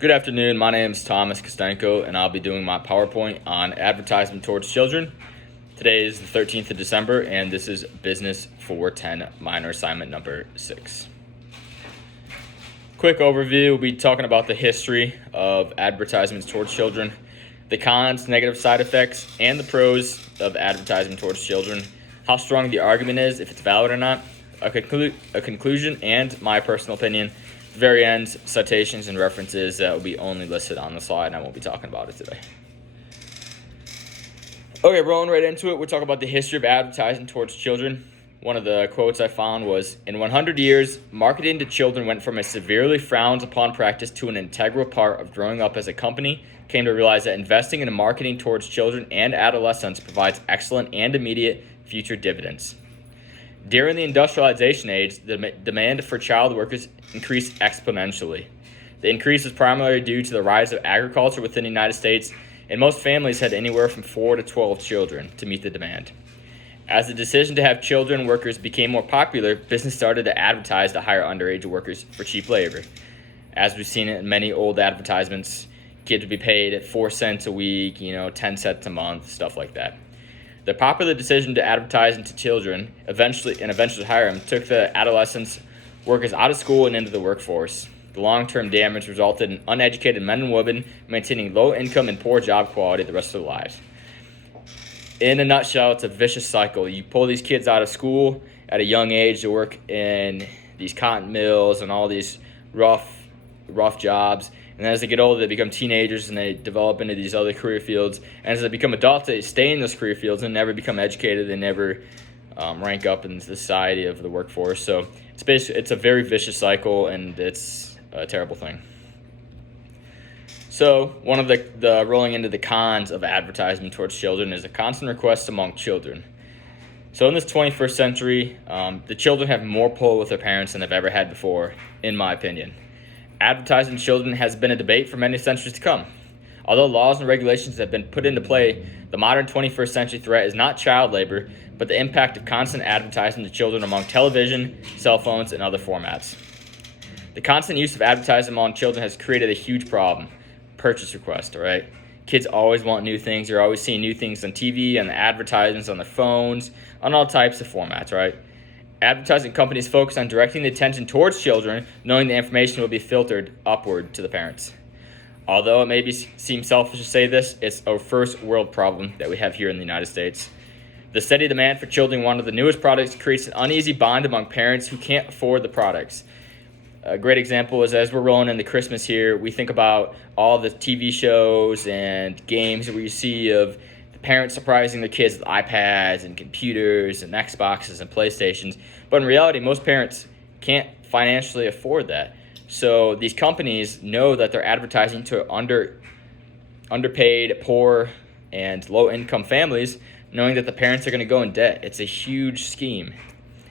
Good afternoon. My name is Thomas Kostenko, and I'll be doing my PowerPoint on advertisement towards children. Today is the 13th of December, and this is Business 410 minor assignment number 6. Quick overview, we'll be talking about the history of advertisements towards children, the cons, negative side effects, and the pros of advertising towards children, how strong the argument is, if it's valid or not, a conclusion, and my personal opinion. At the very end, citations and references that will be only listed on the slide, and I won't be talking about it today. Okay, rolling right into it, we'll talk about the history of advertising towards children. One of the quotes I found was, "In 100 years, marketing to children went from a severely frowned upon practice to an integral part of growing up as a company came to realize that investing in marketing towards children and adolescents provides excellent and immediate future dividends." During the industrialization age, the demand for child workers increased exponentially. The increase was primarily due to the rise of agriculture within the United States, and most families had anywhere from 4 to 12 children to meet the demand. As the decision to have children workers became more popular, business started to advertise to hire underage workers for cheap labor. As we've seen in many old advertisements, kids would be paid at 4 cents a week, 10 cents a month, stuff like that. The popular decision to advertise to children, eventually hire them, took the adolescents workers out of school and into the workforce. The long-term damage resulted in uneducated men and women maintaining low income and poor job quality the rest of their lives. In a nutshell, it's a vicious cycle. You pull these kids out of school at a young age to work in these cotton mills and all these rough jobs. And as they get older, they become teenagers and they develop into these other career fields. And as they become adults, they stay in those career fields and never become educated. They never rank up in the society of the workforce. So it's a very vicious cycle, and it's a terrible thing. So one of the rolling into the cons of advertisement towards children is a constant request among children. So in this 21st century, the children have more pull with their parents than they've ever had before, in my opinion. Advertising to children has been a debate for many centuries to come. Although laws and regulations have been put into play, the modern 21st century threat is not child labor, but the impact of constant advertising to children among television, cell phones, and other formats. The constant use of advertising among children has created a huge problem. Purchase request, all right? Kids always want new things. They're always seeing new things on TV, on the advertisements, on their phones, on all types of formats, right? Advertising companies focus on directing the attention towards children, knowing the information will be filtered upward to the parents. Although it may seem selfish to say this, it's a first world problem that we have here in the United States. The steady demand for children wanting the newest products creates an uneasy bond among parents who can't afford the products. A great example is as we're rolling into Christmas here, we think about all the TV shows and games where you see of parents surprising their kids with iPads and computers and Xboxes and PlayStations. But in reality, most parents can't financially afford that. So these companies know that they're advertising to underpaid, poor, and low-income families, knowing that the parents are going to go in debt. It's a huge scheme,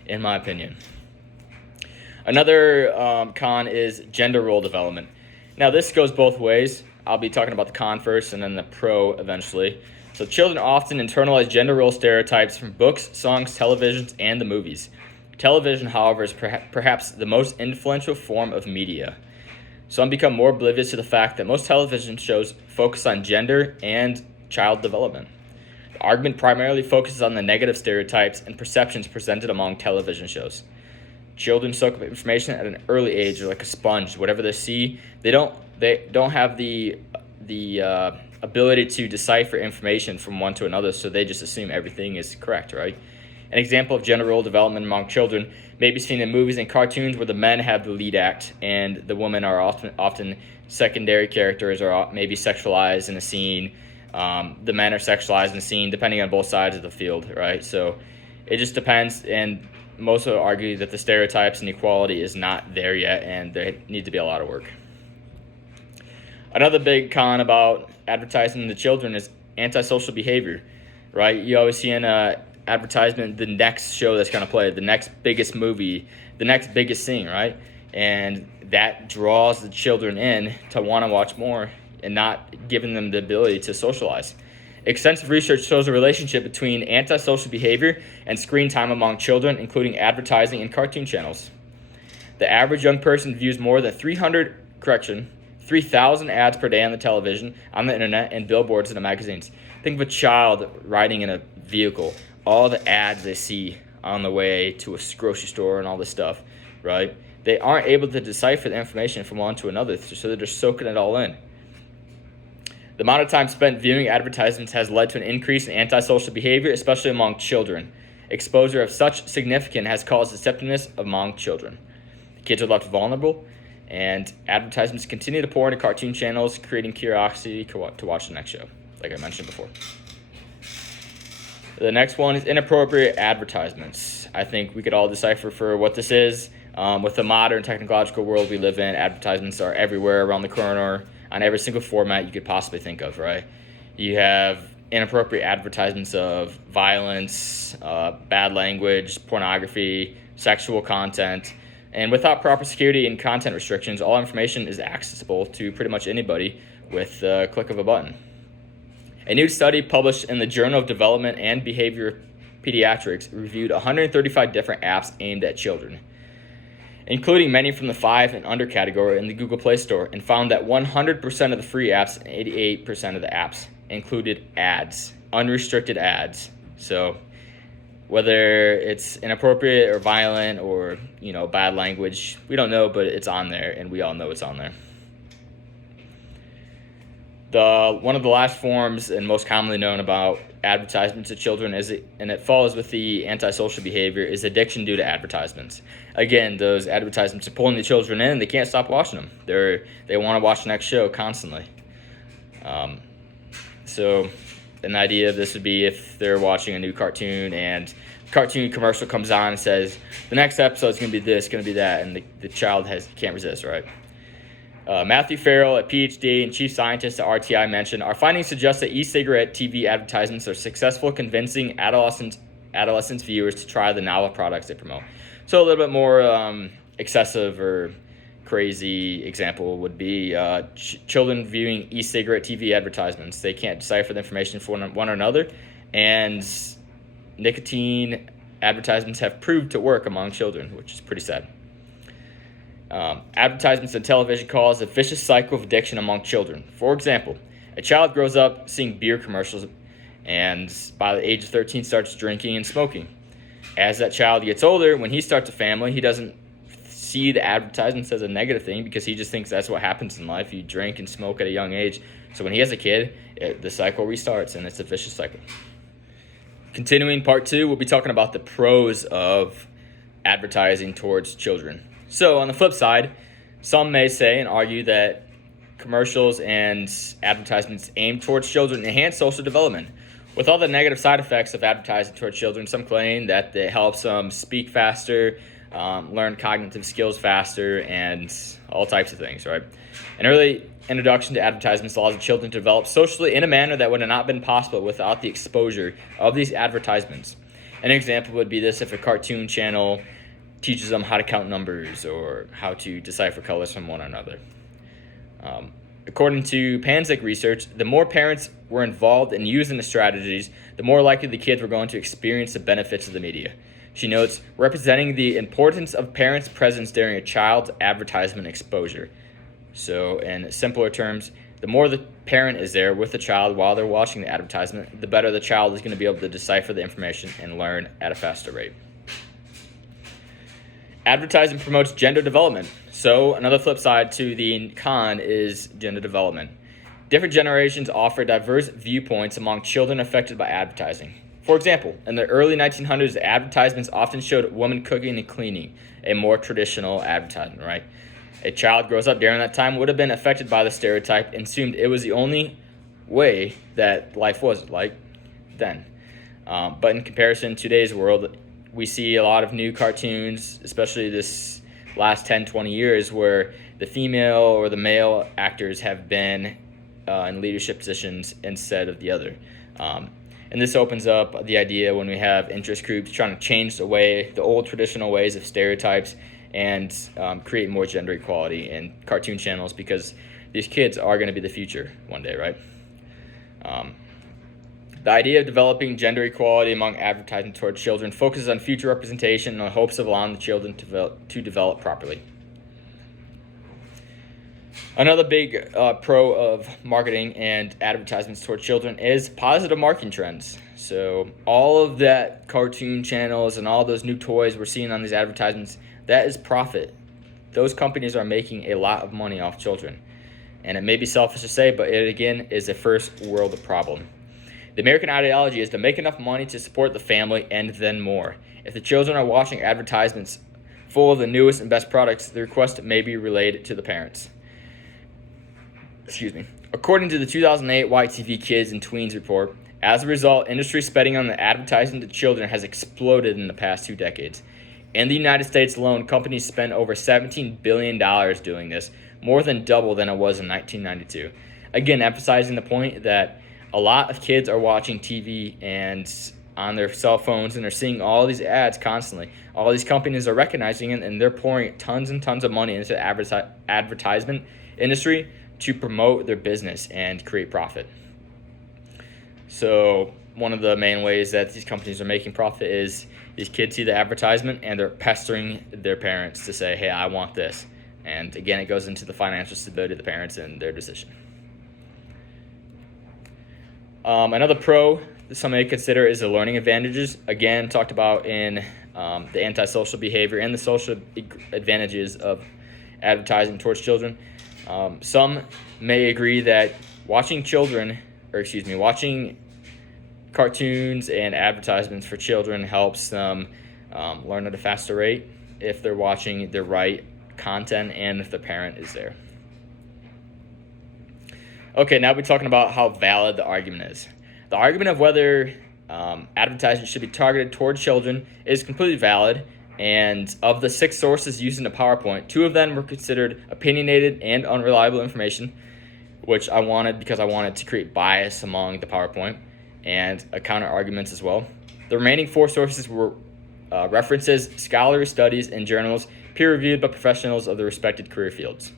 in my opinion. Another con is gender role development. Now, this goes both ways. I'll be talking about the con first and then the pro eventually. So children often internalize gender role stereotypes from books, songs, televisions, and the movies. Television, however, is perhaps the most influential form of media. Some become more oblivious to the fact that most television shows focus on gender and child development. The argument primarily focuses on the negative stereotypes and perceptions presented among television shows. Children soak up information at an early age. They're like a sponge. Whatever they see, they don't have the ability to decipher information from one to another, so they just assume everything is correct, right? An example of gender role development among children may be seen in movies and cartoons where the men have the lead act and the women are often secondary characters or maybe sexualized in a scene. The men are sexualized in the scene, depending on both sides of the field, right? So it just depends, and most will argue that the stereotypes and equality is not there yet, and there need to be a lot of work. Another big con about advertising to children is antisocial behavior, right? You always see in an advertisement the next show that's going to play, the next biggest movie, the next biggest thing, right? And that draws the children in to want to watch more and not giving them the ability to socialize. Extensive research shows a relationship between antisocial behavior and screen time among children, including advertising and cartoon channels. The average young person views more than 300 3,000 ads per day on the television, on the internet, and billboards in the magazines. Think of a child riding in a vehicle, all the ads they see on the way to a grocery store and all this stuff, right? They aren't able to decipher the information from one to another, so they're just soaking it all in. The amount of time spent viewing advertisements has led to an increase in antisocial behavior, especially among children. Exposure of such significance has caused deceptiveness among children. Kids are left vulnerable, and advertisements continue to pour into cartoon channels, creating curiosity to watch the next show, like I mentioned before. The next one is inappropriate advertisements. I think we could all decipher for what this is. With the modern technological world we live in, advertisements are everywhere around the corner, on every single format you could possibly think of, right? You have inappropriate advertisements of violence, bad language, pornography, sexual content, and without proper security and content restrictions, all information is accessible to pretty much anybody with the click of a button. A new study published in the Journal of Development and Behavior Pediatrics reviewed 135 different apps aimed at children, including many from the 5 and under category in the Google Play Store, and found that 100% of the free apps and 88% of the apps included ads, unrestricted ads. So whether it's inappropriate or violent or, bad language, we don't know, but it's on there, and we all know it's on there. One of the last forms and most commonly known about advertisements to children and it falls with the antisocial behavior, is addiction due to advertisements. Again, those advertisements are pulling the children in. They can't stop watching them. They want to watch the next show constantly. So an idea of this would be if they're watching a new cartoon and the cartoon commercial comes on and says, the next episode is going to be this, going to be that, and the child can't resist, right? Matthew Farrell, a PhD and chief scientist at RTI, mentioned, our findings suggest that e-cigarette TV advertisements are successful convincing adolescent viewers to try the novel products they promote. So a little bit more excessive or crazy example would be children viewing e-cigarette TV advertisements. They can't decipher the information for one or another, and nicotine advertisements have proved to work among children, which is pretty sad. Advertisements on television cause a vicious cycle of addiction among children. For example, a child grows up seeing beer commercials and by the age of 13 starts drinking and smoking. As that child gets older, when he starts a family, he doesn't see the advertisements as a negative thing because he just thinks that's what happens in life. You drink and smoke at a young age. So when he has a kid, the cycle restarts and it's a vicious cycle. Continuing part 2, we'll be talking about the pros of advertising towards children. So on the flip side, some may say and argue that commercials and advertisements aimed towards children enhance social development. With all the negative side effects of advertising towards children, some claim that it helps them speak faster, learn cognitive skills faster, and all types of things, right? An early introduction to advertisements allows the children to develop socially in a manner that would have not been possible without the exposure of these advertisements. An example would be this: if a cartoon channel teaches them how to count numbers or how to decipher colors from one another. According to Panzik research, the more parents were involved in using the strategies, the more likely the kids were going to experience the benefits of the media. She notes, representing the importance of parents' presence during a child's advertisement exposure. So in simpler terms, the more the parent is there with the child while they're watching the advertisement, the better the child is going to be able to decipher the information and learn at a faster rate. Advertising promotes gender development. So another flip side to the con is gender development. Different generations offer diverse viewpoints among children affected by advertising. For example, in the early 1900s, advertisements often showed women cooking and cleaning, a more traditional advertisement, right? A child grows up during that time would have been affected by the stereotype and assumed it was the only way that life was like then. But in comparison to today's world, we see a lot of new cartoons, especially this last 10, 20 years, where the female or the male actors have been in leadership positions instead of the other. And this opens up the idea when we have interest groups trying to change the old traditional ways of stereotypes and create more gender equality in cartoon channels, because these kids are going to be the future one day, right? The idea of developing gender equality among advertising towards children focuses on future representation in the hopes of allowing the children to develop properly. Another big pro of marketing and advertisements toward children is positive marketing trends. So all of that cartoon channels and all those new toys we're seeing on these advertisements, that is profit. Those companies are making a lot of money off children. And it may be selfish to say, but it again is a first world problem. The American ideology is to make enough money to support the family and then more. If the children are watching advertisements full of the newest and best products, the request may be relayed to the parents. According to the 2008 YTV Kids and Tweens report, as a result, industry spending on the advertising to children has exploded in the past 2 decades. In the United States alone, companies spend over $17 billion doing this, more than double than it was in 1992. Again, emphasizing the point that a lot of kids are watching TV and on their cell phones, and they're seeing all these ads constantly. All these companies are recognizing it, and they're pouring tons and tons of money into the advertisement industry to promote their business and create profit. So one of the main ways that these companies are making profit is these kids see the advertisement and they're pestering their parents to say, hey, I want this. And again, it goes into the financial stability of the parents and their decision. Another pro that some may consider is the learning advantages. Again, talked about in the antisocial behavior and the social advantages of advertising towards children. Some may agree that watching cartoons and advertisements for children helps them learn at a faster rate if they're watching the right content and if the parent is there. Okay, now we're talking about how valid the argument is. The argument of whether advertising should be targeted towards children is completely valid. And of the 6 sources used in the PowerPoint, 2 of them were considered opinionated and unreliable information, which I wanted because I wanted to create bias among the PowerPoint and counter arguments as well. The remaining 4 sources were references, scholarly studies, and journals peer-reviewed by professionals of the respected career fields.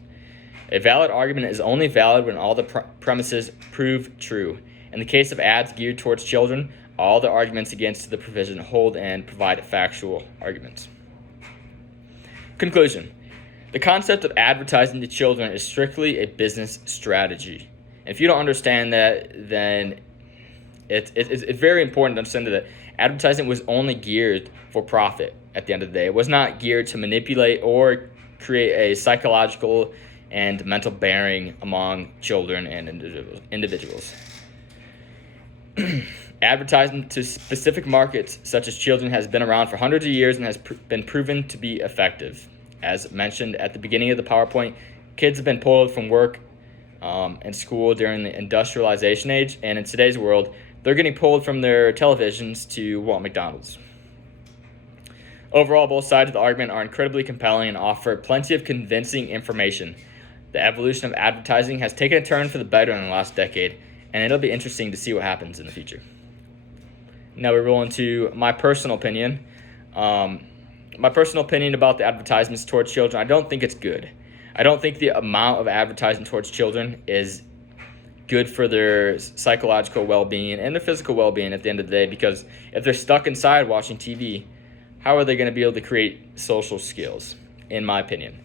A valid argument is only valid when all the premises prove true. In the case of ads geared towards children, all the arguments against the provision hold and provide factual arguments. Conclusion. The concept of advertising to children is strictly a business strategy. And if you don't understand that, then it's very important to understand that advertising was only geared for profit at the end of the day. It was not geared to manipulate or create a psychological and mental bearing among children and individuals. Advertising to specific markets, such as children, has been around for hundreds of years and has been proven to be effective. As mentioned at the beginning of the PowerPoint, kids have been pulled from work and school during the industrialization age, and in today's world, they're getting pulled from their televisions to want McDonald's. Overall, both sides of the argument are incredibly compelling and offer plenty of convincing information. The evolution of advertising has taken a turn for the better in the last decade, and it'll be interesting to see what happens in the future. Now we roll into my personal opinion. My personal opinion about the advertisements towards children, I don't think it's good. I don't think the amount of advertising towards children is good for their psychological well-being and their physical well-being at the end of the day, because if they're stuck inside watching TV, how are they going to be able to create social skills, in my opinion?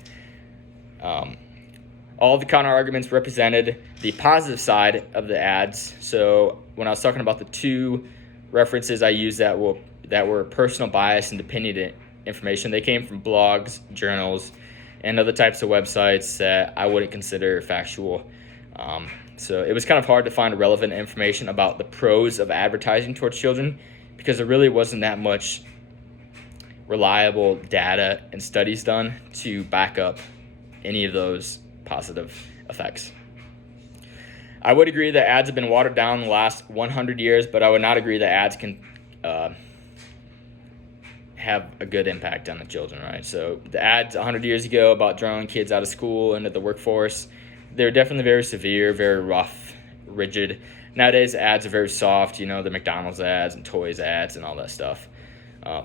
All the counter arguments represented the positive side of the ads. So when I was talking about the 2 references I used that were personal bias and opinionated information, they came from blogs, journals, and other types of websites that I wouldn't consider factual. So it was kind of hard to find relevant information about the pros of advertising towards children because there really wasn't that much reliable data and studies done to back up any of those positive effects. I would agree that ads have been watered down in the last 100 years, but I would not agree that ads can have a good impact on the children, right? So the ads 100 years ago about drawing kids out of school into the workforce, they're definitely very severe, very rough, rigid. Nowadays, ads are very soft, the McDonald's ads and toys ads and all that stuff.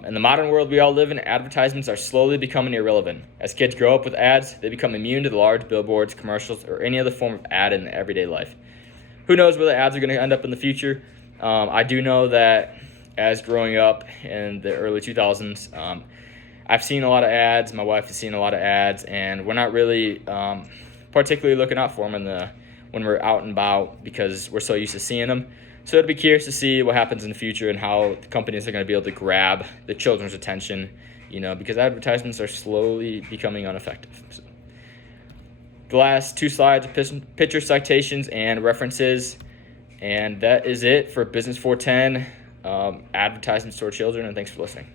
In the modern world we all live in, advertisements are slowly becoming irrelevant. As kids grow up with ads, they become immune to the large billboards, commercials, or any other form of ad in everyday life. Who knows where the ads are going to end up in the future? I do know that as growing up in the early 2000s, I've seen a lot of ads. My wife has seen a lot of ads, and we're not really particularly looking out for them when we're out and about because we're so used to seeing them. So I'd be curious to see what happens in the future and how the companies are going to be able to grab the children's attention, because advertisements are slowly becoming ineffective. So, the last 2 slides are picture citations and references. And that is it for Business 410, advertisements toward children, and thanks for listening.